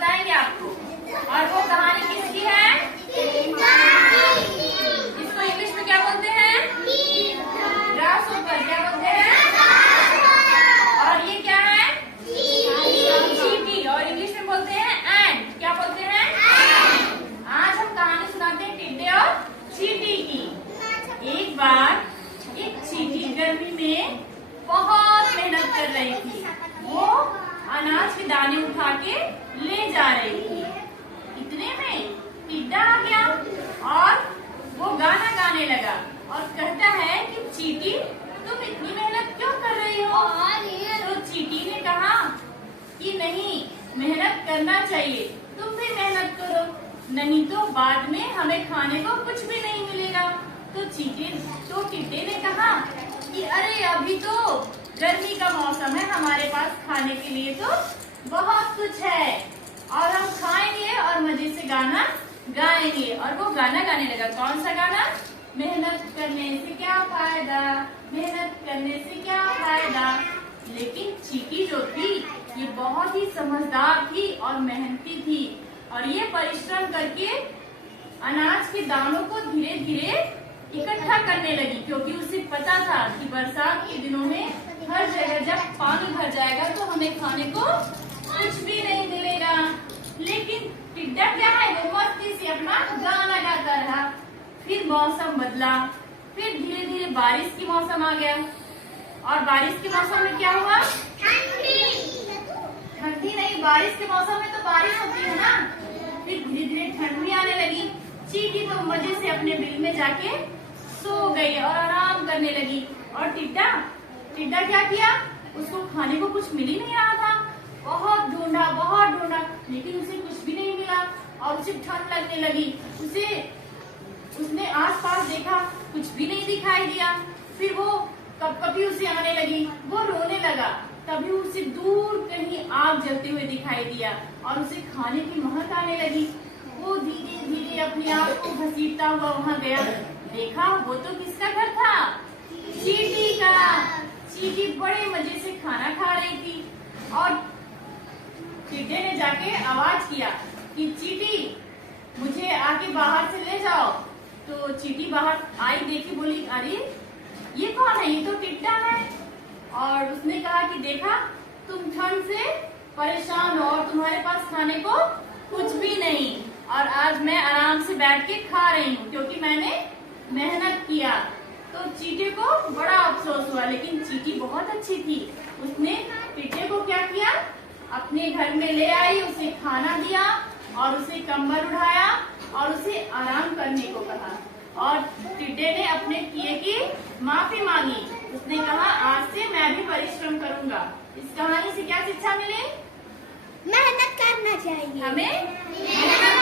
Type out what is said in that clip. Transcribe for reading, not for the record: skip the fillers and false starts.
बताएंगे आपको। और वो कहानी किसकी है? इसको इंग्लिश में क्या बोलते हैं? ग्रासहोपर। क्या बोलते हैं? और ये क्या है? चींटी। और इंग्लिश में बोलते हैं एंट। क्या बोलते हैं? आज हम कहानी सुनाते हैं टिड्डे और चींटी की। एक बार एक चींटी गर्मी में बहुत मेहनत कर रही थी। वो अनाज के दाने उठा के ले जा रही थी। इतने में टिड्डा आ गया और वो गाना गाने लगा और कहता है कि चींटी तुम इतनी मेहनत क्यों कर रही हो? तो चींटी ने कहा कि नहीं, मेहनत करना चाहिए, तुम भी मेहनत करो, नहीं तो बाद में हमें खाने को कुछ भी नहीं मिलेगा। तो टिड्डे ने कहा कि अरे अभी तो गर्मी का मौसम है, हमारे पास खाने के लिए तो बहुत कुछ है और हम खाएंगे और मजे से गाना गाएंगे। और वो गाना गाने लगा। कौन सा गाना? मेहनत करने से क्या फायदा, मेहनत करने से क्या फायदा। लेकिन चींटी जो थी ये बहुत ही समझदार थी और मेहनती थी और ये परिश्रम करके अनाज के दानों को धीरे धीरे इकट्ठा करने लगी, क्योंकि उसे पता था कि बरसात के दिनों में हर जगह जब पानी भर जाएगा तो हमें खाने को कुछ भी नहीं मिलेगा। लेकिन टिड्डा क्या है, वो मस्ती से अपना गाना गाता रहा। फिर मौसम बदला, फिर धीरे धीरे बारिश की मौसम आ गया। और बारिश के मौसम में क्या हुआ? ठंडी नहीं, बारिश के मौसम में तो बारिश होती है ना। फिर धीरे धीरे ठंड भी आने लगी। चींटी तो मजे से अपने बिल में जाके सो गई और आराम करने लगी। और टिड्डा क्या किया? उसको खाने को कुछ मिल ही नहीं रहा था। बहुत ढूंढा, लेकिन उसे कुछ भी नहीं मिला और उसे ठंड लगने लगी। उसने आसपास देखा, कुछ भी नहीं दिखाई दिया। फिर वो कभी उसे आने लगी, वो रोने लगा। तभी उसे दूर कहीं आग जलते हुए दिखाई दिया और उसे खाने की महक आने लगी। वो धीरे धीरे अपनी आग को घसीटता हुआ वहाँ गया। देखा वो तो किसका घर था? चींटी का। चींटी बड़े मजे से खाना खा रही थी और टिड्डे ने जाके आवाज किया कि चींटी मुझे आके बाहर से ले जाओ। तो चींटी बाहर आई, देखी, बोली अरे ये कौन है? ये तो टिड्डा है। और उसने कहा कि देखा तुम ठंड से परेशान हो और तुम्हारे पास खाने को कुछ भी नहीं, और आज मैं आराम से बैठ के खा रही हूँ क्योंकि मैंने मेहनत किया। तो चींटी को बड़ा अफसोस हुआ, लेकिन चींटी बहुत अच्छी थी। उसने टिड्डे को क्या किया? अपने घर में ले आई, उसे खाना दिया और उसे कंबल उठाया और उसे आराम करने को कहा। और टिड्डे ने अपने किए की माफी मांगी। उसने कहा आज से मैं भी परिश्रम करूंगा। इस कहानी से क्या शिक्षा मिली? मेहनत करना चाहिए, हमें मेहनत